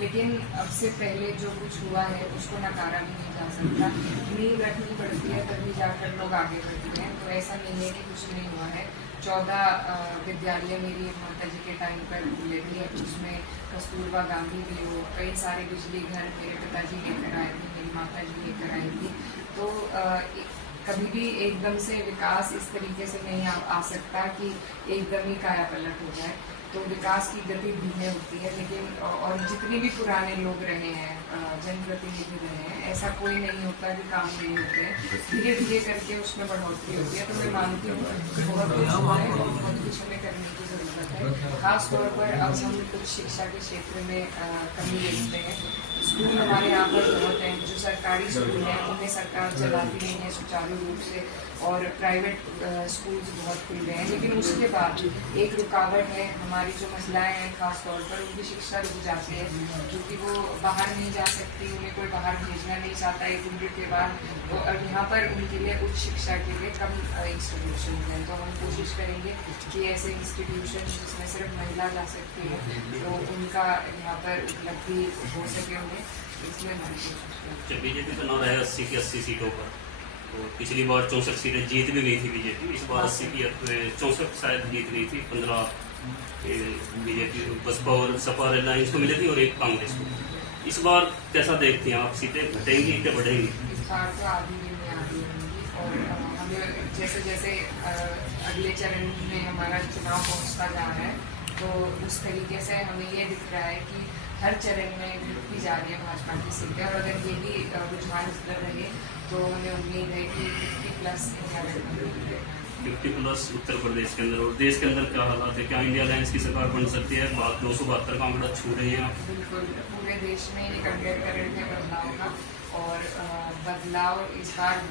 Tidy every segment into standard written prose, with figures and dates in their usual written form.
लेकिन अब से पहले जो कुछ हुआ है उसको नकारा भी नहीं जा सकता। नींव रखनी पड़ती है तभी जाकर लोग आगे बढ़ते हैं। तो ऐसा नहीं है कि कुछ नहीं हुआ है। 14 विद्यालय मेरी माता जी के टाइम पर खुले थे, उसमें कस्तूरबा गांधी भी हो, कई सारे बिजली घर मेरे पिताजी लेकर आए थे, मेरी माता जी लेकर आई थी। तो कभी भी एकदम से विकास इस तरीके से नहीं आ सकता कि एकदम ही काया पलट हो जाए। तो विकास की गति धीमे होती है, लेकिन और जितने भी पुराने लोग रहे हैं, जनप्रतिनिधि रहे हैं, ऐसा कोई नहीं होता कि काम नहीं होते हैं। धीरे धीरे करके उसमें बढ़ोतरी होती है। तो मैं मानती हूँ कि बहुत कुछ हुआ है और बहुत कुछ हमें करने की ज़रूरत है। खास तौर पर अब हम कुछ शिक्षा के क्षेत्र में कमी देखते हैं। स्कूल हमारे यहाँ पर बहुत हैं, जो सरकारी स्कूल हैं उन्हें सरकार चलाती नहीं है सुचारू रूप से, और प्राइवेट स्कूल्स बहुत खुल गए हैं। लेकिन उसके बाद एक रुकावट है, हमारी जो महिलाएं हैं खास तौर पर उनकी शिक्षा रुक जाती है, क्योंकि वो बाहर नहीं जा सकती, उन्हें कोई बाहर भेजना नहीं चाहता एक उम्र के बाद। तो यहाँ पर उनके लिए उच्च शिक्षा के लिए कम इंस्टीट्यूशन हैं। तो हम कोशिश करेंगे कि ऐसे इंस्टीट्यूशन जिसमें सिर्फ महिला जा सकती है तो उनका यहाँ पर उपलब्धि हो सके उन्हें, इसमें हमारी कोशिश करेंगे। बीजेपी का नाम है 80 की 80 सीटों पर, तो पिछली बार 64 सीटें जीत भी गई थी बीजेपी। इस बार 80 की 64 शायद जीत गई थी, 15 बीजेपी बसपा और सपा अलायंस को मिली थी और एक कांग्रेस को। इस बार कैसा देखती हैं आप, सीटें घटेंगी क्या बढ़ेंगी? इस बार तो आधी भी नहीं आधी होंगी, और हमें जैसे जैसे अगले चरण में हमारा चुनाव पहुंचता जा रहा है, तो उस तरीके से हमें ये दिख रहा है कि हर चरण में घटती जा रही है भाजपा की सीटें। और अगर ये भी रुझान इस तरह रहे तो हमें उम्मीद है कि 50+ इंडिया गठबंधन 50+ उत्तर प्रदेश के अंदर। और देश के अंदर क्या हालात है, क्या इंडिया अलायंस की सरकार बन सकती है? 272 का आंकड़ा छू रहे हैं आप। बिल्कुल, पूरे देश में एक अंबेडकर के बदलाव का, और बदलाव इस बार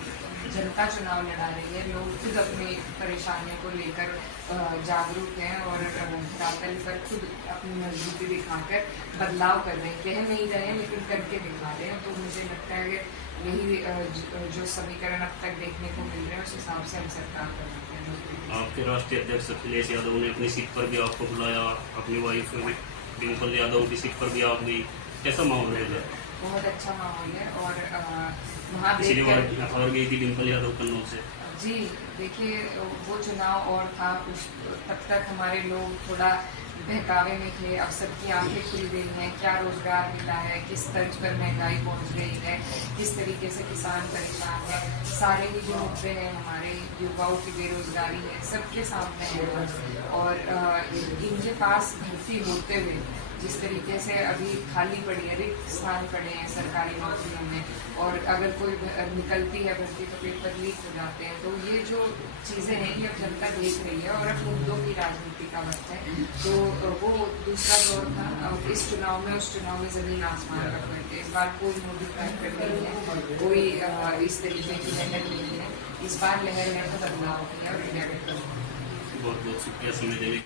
जनता चुनाव लड़ा रही है। लोग खुद अपनी परेशानियों को लेकर जागरूक हैं और धरातल पर खुद अपनी मजबूती दिखाकर बदलाव कर रहे हैं। कह नहीं रहे हैं लेकिन करके दिखा रहे हैं। तो मुझे लगता है कि यही जो समीकरण अब तक देखने को मिल रहे हैं उस हिसाब से हम सरकार कर सकते हैं। आपके राष्ट्रीय अध्यक्ष अखिलेश यादव ने अपनी सीट पर भी आपको बुलाया, अपनी वाइफ डिम्पल यादव की सीट पर भी आप गई, कैसा माहौल रहेगा? बहुत अच्छा माहौल है, और वहाँ पिछली बार हार गई थी डिम्पल यादव कन्नौज से। जी देखिए, वो चुनाव और था, उस तब तक हमारे लोग थोड़ा बहकावे में थे। अब सबकी आंखें खुल गई हैं, क्या रोजगार मिला है, किस तर्ज पर महंगाई पहुंच गई है, किस तरीके से किसान परेशान है। सारे ही जो मुद्दे हैं, हमारे युवाओं की बेरोजगारी है, सबके सामने है। और इनके पास भर्ती होते हुए जिस तरीके से अभी खाली पड़ी है, रिक्त स्थान पड़े हैं सरकारी नौकरियों में, और अगर कोई निकलती है भर्ती तो पेपर लीक हो जाते हैं। तो ये जो चीज़ें हैं ये अब जनता देख रही है, और अब मुद्दों की राजनीति का वक्त है। तो वो दूसरा दौर था। अब इस चुनाव में उस चुनाव में ज़मीन आसमान का फर्क है। इस बार कोई मोदी फैक्टर नहीं है, कोई इस तरीके की लहर नहीं है। इस बार लहर है तो बदलाव की है, और इंडिया गठबंधन। बहुत बहुत शुक्रिया समय देने